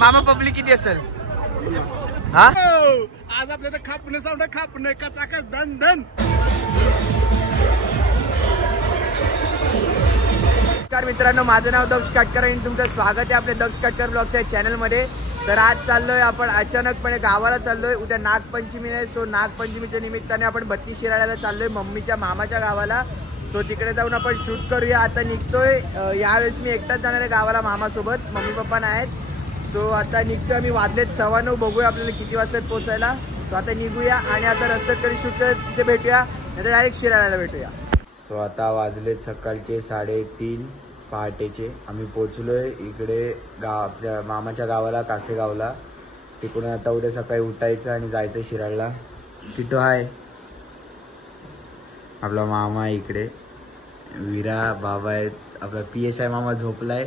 मामा पब्लिक किती असेल? हा आज आपल्याला खापणे सावडा खापणे कचाकच धन धन. नमस्कार मित्रांनो, माझं नाव दक्ष काटकर आणि तुमचं स्वागत आहे आपल्या दक्ष काटकर ब्लॉग्स या चॅनलमध्ये. तर आज चाललोय आपण अचानकपणे गावाला चाललोय. उद्या नागपंचमी आहे. सो नागपंचमीच्या निमित्ताने आपण बत्ती शिराळ्याला चाललोय मम्मीच्या मामाच्या गावाला. सो तिकडे जाऊन आपण शूट करूया. आता निघतोय. यावेळेस मी एकटाच जाणार आहे गावाला मामासोबत, मम्मी पप्पा नाहीत. सो आता निघतोय आम्ही. वाजलेत 9:15. बघूया आपल्याला किती वाजता पोहोचायला. सो आता निघूया आणि आता रस्त्यात कधी शूट करत तिथे भेटूया, नाही तर डायरेक्ट शिराळ्याला भेटूया. सो आता वाजलेत सकाळचे 3:30 पहाटेचे. आम्ही पोचलोय इकडे आपल्या मामाच्या गावाला, कासेगावला. तिकडून आता उद्या सकाळी उठायचं आणि जायचं शिराळला. किटो आहे आपला मामा इकडे, विरा बाबा आहेत, आपला PSI मामा झोपलाय.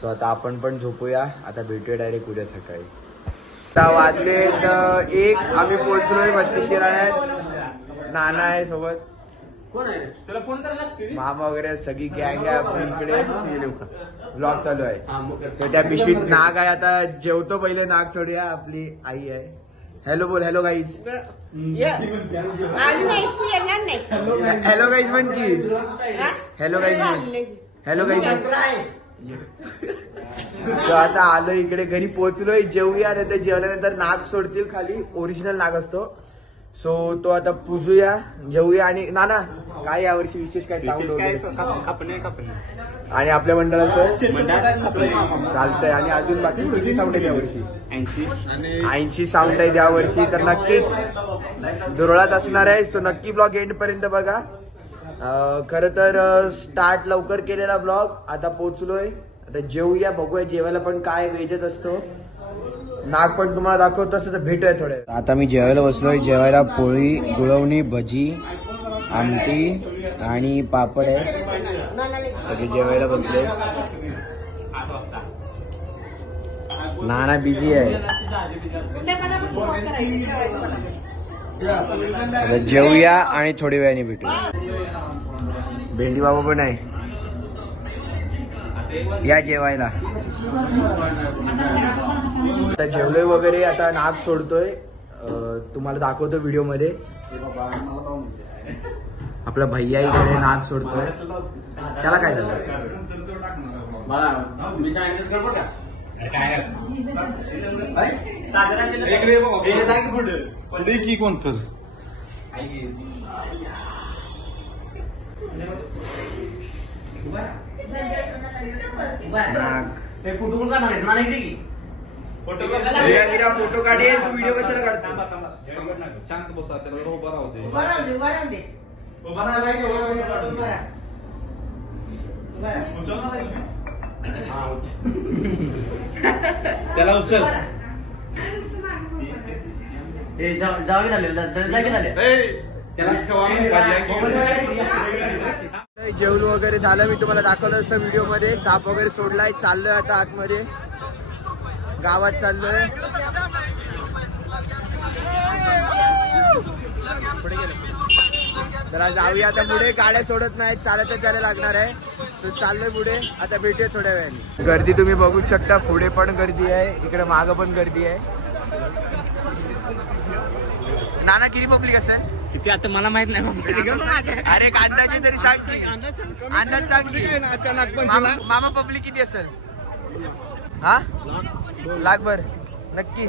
सो आता आपण पण झोपूया. आता भेटूया डायरेक्ट उद्या सकाळी. आता वाजलेत 1. आम्ही पोचलोय बत्ती शिराळ्यात. नाना आहे सोबत, मामा वगैरे सगळी गँग आहे आपली इकडे. ब्लॉग चालू आहे. सो त्या पिशवीत नाग आहे. आता जेवतो पहिले, नाग सोडूया. आपली आई आहे. हॅलो बोल. Hello guys. हॅलो गाईज म्हण की. हॅलो गाईज म्हण. Hello guys. सो आता आलो इकडे, घरी पोहोचलोय. जेवूया. नाही तर जेवल्यानंतर नाग सोडतील खाली, ओरिजिनल नाग असतो. सो तो आता पुजूया, जेवूया. आणि नाना काय यावर्षी विशेष काय आणि आपल्या मंडळाचं चालतंय. आणि अजून बाकी किती साऊंड आहे यावर्षी? 80 साऊंड आहे यावर्षी. तर नक्कीच दुरळात असणार आहे. सो नक्की ब्लॉग एंड पर्यंत बघा. खरं तर स्टार्ट लवकर केलेला ब्लॉग. आता पोचलोय. आता जेवूया. बघूया जेवायला पण काय वेजच असतो. नाग पण तुम्हाला दाखवतो. असं तर भेटूया थोडे. आता मी जेवायला बसलोय. जेवायला पोळी, गुळवणी, भजी, आमटी आणि पापड आहे. सगळे जेवायला बसले. नाना बिझी आहे. आता जेवूया आणि थोडी वेळाने भेटूया. भेंडी बाबा पण आहे, या जेवायला. आता जेवलोय वगैरे. आता नाग सोडतोय, तुम्हाला दाखवतो व्हिडिओ मध्ये. आपला भैया इकडे नाग सोडतोय. त्याला काय झालं? फोटो काढे. तू व्हिडिओ कशाला काढतो? शांत बसा. त्याला उभा राहते. त्याला उचल. जेवण वगैरे झालं. मी तुम्हाला दाखवलं असं व्हिडिओ मध्ये. साप वगैरे सोडलाय. चाललोय आता आतमध्ये, गावात चाललोय. पुढे गेलो. चला जाऊया आता पुढे. गाड्या सोडत नाहीत, चालतच जायला लागणार आहे. सो चाललोय पुढे. आता भेटूया थोड्या वेळाने. गर्दी तुम्ही बघू शकता. पुढे पण गर्दी आहे, इकडे मागं पण गर्दी आहे. नाना किती पब्लिक असेल? किती आता मला माहित नाही. अरे अंदाजे तरी सांग की. अंदाज सांग की. मामा पब्लिक किती असेल? हा, लाखभर नक्की.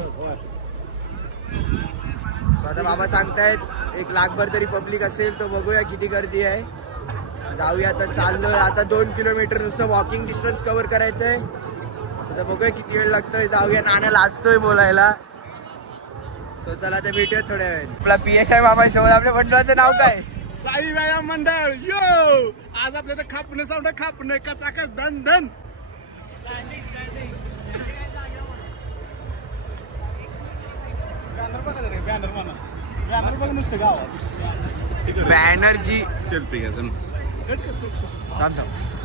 स्वतः बाबा सांगतायत 1 लाखभर तरी पब्लिक असेल. तर बघूया किती गर्दी आहे. जाऊया आता. चाललोय आता 2 किलोमीटर नुसतं वॉकिंग डिस्टन्स कव्हर करायचंय. तर बघूया किती वेळ लागतोय. जाऊया. नाण्या लाजतोय बोलायला. सो चला आता भेटूया थोड्या वेळ. आपला PSI मामा सोबत. आपल्या मंडळाचं नाव काय? साई व्यायाम मंडळ. यो आज आपल्याला खापणे सावडा खापणे कचाकच धन धन. बॅनरची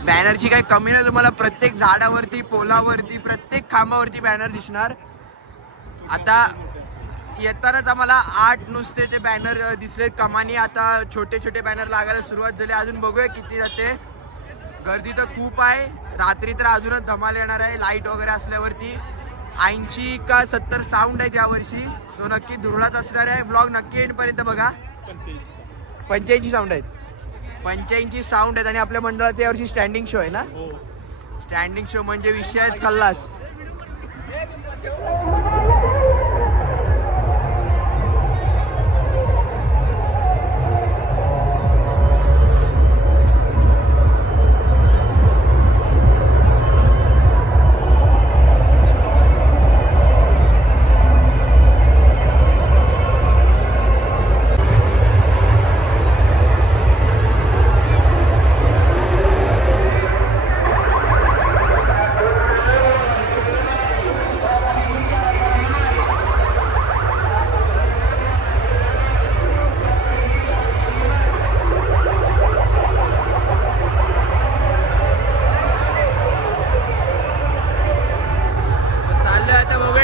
बॅनरची काही कमी नाही. तुम्हाला प्रत्येक झाडावरती, पोलावरती, प्रत्येक खांबावरती बॅनर दिसणार. आता येतानाच आम्हाला 8 नुसते ते बॅनर दिसले. कमानी आता छोटे छोटे बॅनर लागायला सुरुवात झाली. अजून बघूया किती जाते. गर्दी तर खूप आहे. रात्री तर अजूनच धमाल येणार आहे लाईट वगैरे असल्यावरती. 80 का 70 साऊंड आहे यावर्षी. सो नक्की धुरळाच असणार आहे. ब्लॉग नक्की एंड पर्यंत बघा. 85 साऊंड आहेत. 85 साऊंड आहेत आणि आपल्या मंडळाचा यावर्षी स्टँडिंग शो आहे ना. स्टँडिंग शो म्हणजे विषयच खल्लास.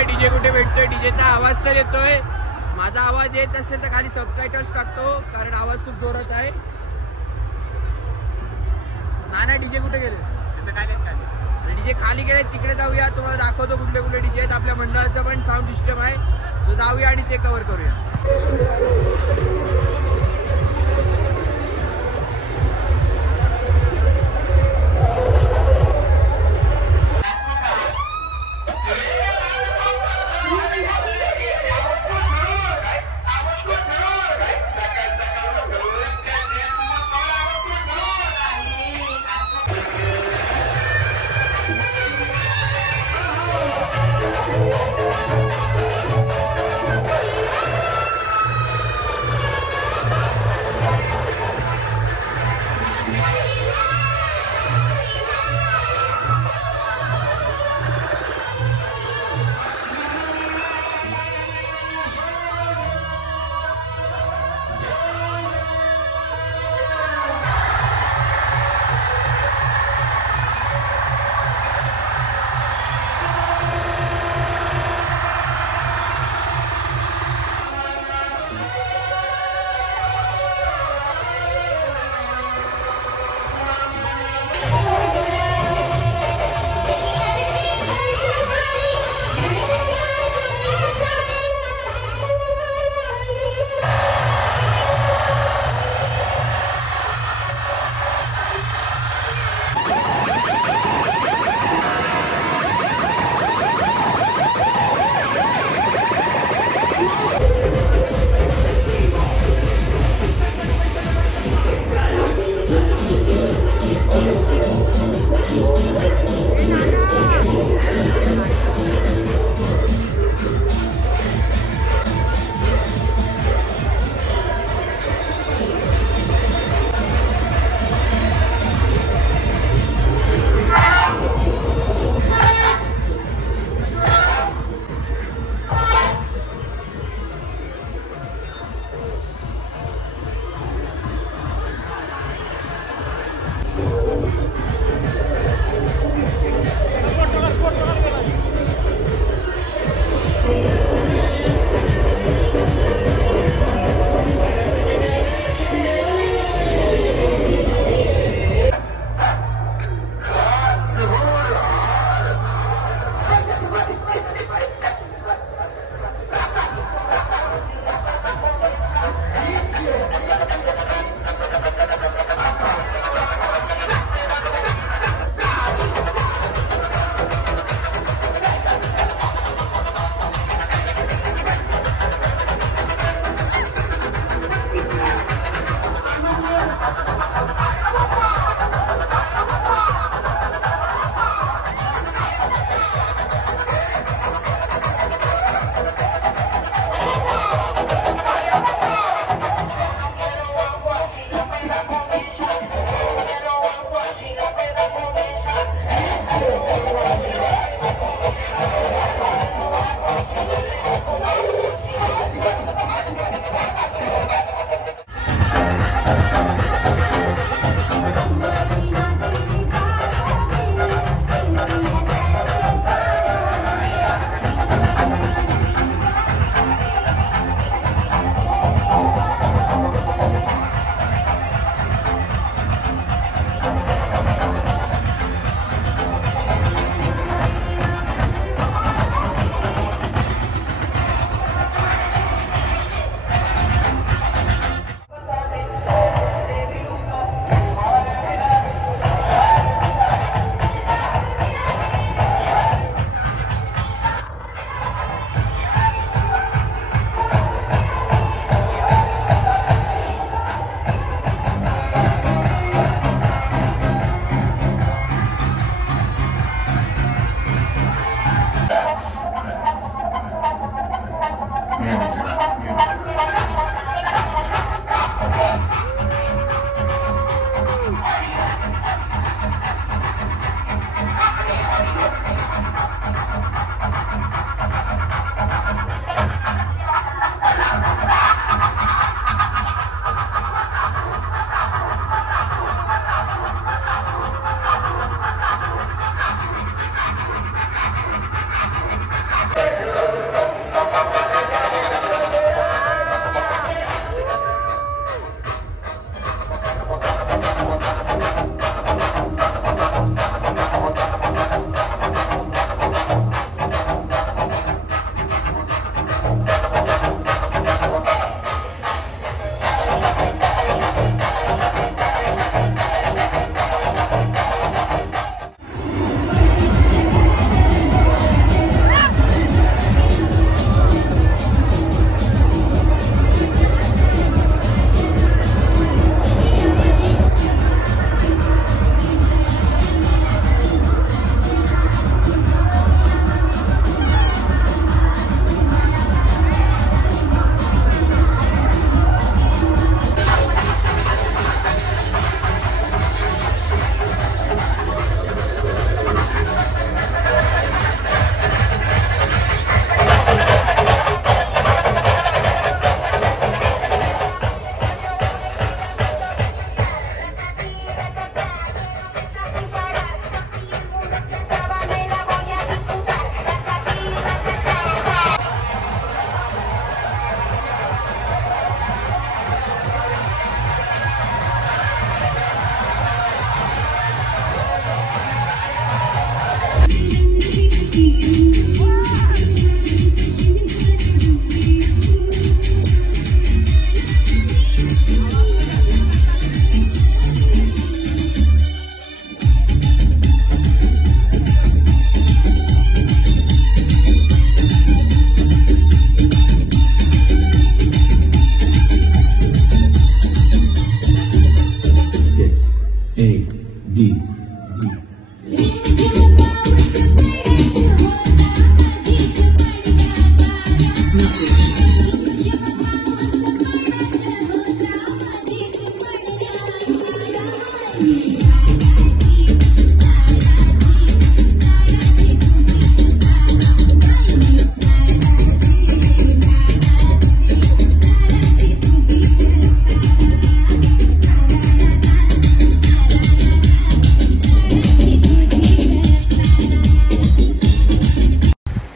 डीजे कुठे भेटतोय. डीजेचा आवाज तर येतोय. माझा आवाज येत असेल तर खाली सबटायटल्स टाकतो कारण आवाज खूप जोरात आहे. नाही डीजे कुठे गेले. डीजे खाली गेले तिकडे जाऊया. तुम्हाला दाखवतो कुठले कुठले डीजे आहेत. आपल्या मंडळाचं पण साऊंड सिस्टम आहे. सो जाऊया आणि ते कव्हर करूया.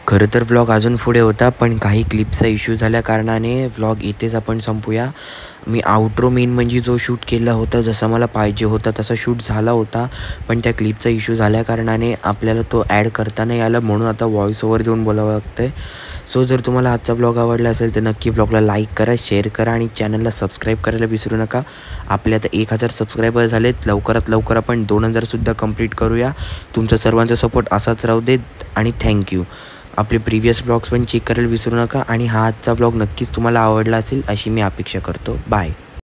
खरं तर व्लॉग अजून पुढे होता, पण काही क्लिपचा इश्यू झाल्या कारणाने व्लॉग इथेच आपण संपूया. मी आउट्रो मेन म्हणजे जो शूट केला होता, जसा मला पाहिजे होता तसा शूट झाला होता, पण त्या क्लिपचा इश्यू झाल्या कारणाने आपल्याला तो ॲड करता नाही आला, म्हणून आता व्हॉइस ओव्हर देऊन बोलावं लागतं आहे. सो जर तुम्हाला आजचा व्लॉग आवडला असेल तर नक्की व्लॉगला लाईक करा, शेअर करा आणि चॅनलला सबस्क्राईब करायला विसरू नका. आपले आता 1000 सबस्क्रायबर झालेत. लवकरात लवकर आपण 2000सुद्धा कंप्लीट करूया. तुमचा सर्वांचा सपोर्ट असाच राहू देत आणि थँक्यू. आपले प्रिव्हियस व्लॉग्स पण चेक करायला विसरू नका आणि हा आजचा व्लॉग नक्कीच तुम्हाला आवडला असेल अशी मी अपेक्षा करतो. बाय.